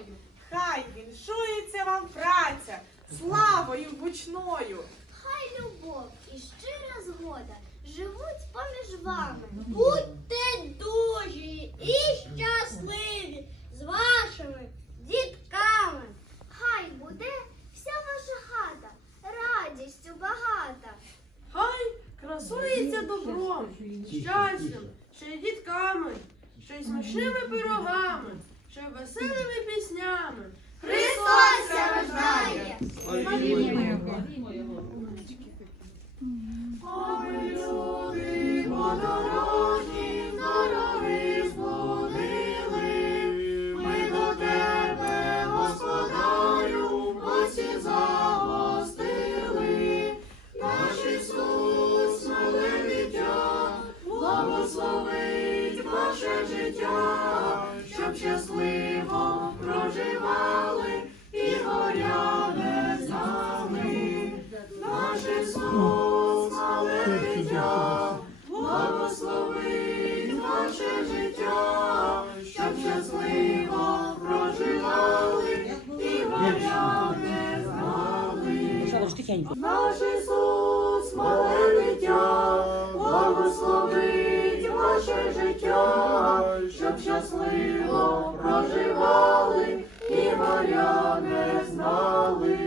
весною. Хай віншується вам праця, славою гучною. Хай любов і щира згода живуть поміж вами. Будьте дужі і щасливі з вашими дітками. Хай буде вся ваша хата радістю багата. Хай красується добром, щастям, ще й дітками, ще й смачними пирогами, ще веселими піснями. Христос ся рождає! Ой, люди подорожні, дороги збудили, ми до тебе, господарю, осі загостили. Наш Ісус, мале дитя, благословить ваше життя, щасливо проживали і горя не знали. Наш Ісус, мале дитя, благословить ваше життя, щоб щасливо проживали і горя не знали. Наш Ісус, мале дитя, благословить ваше життя, щоб щасливо проживали і горя не знали.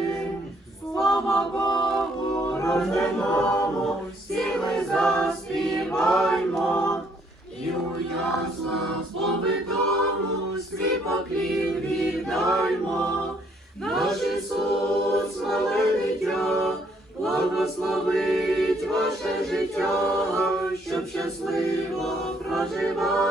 Слава Богу, рожденому, всі ми заспіваймо, і у яслах сповитому свій поклін віддаймо. Наш Ісус, мале дитя, благословить ваше життя, щоб щасливо проживали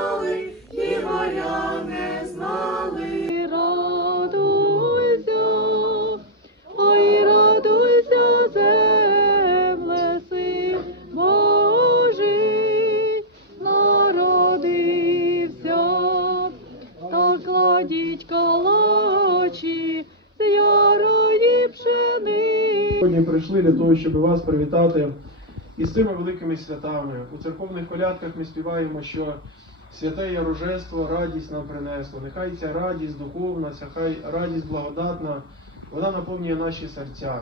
кладіть калачі з ярої пшени. Сьогодні прийшли для того, щоб вас привітати із цими великими святами. У церковних колядках ми співаємо, що святе Ярожество радість нам принесло. Нехай ця радість духовна, ця радість благодатна, вона наповнює наші серця.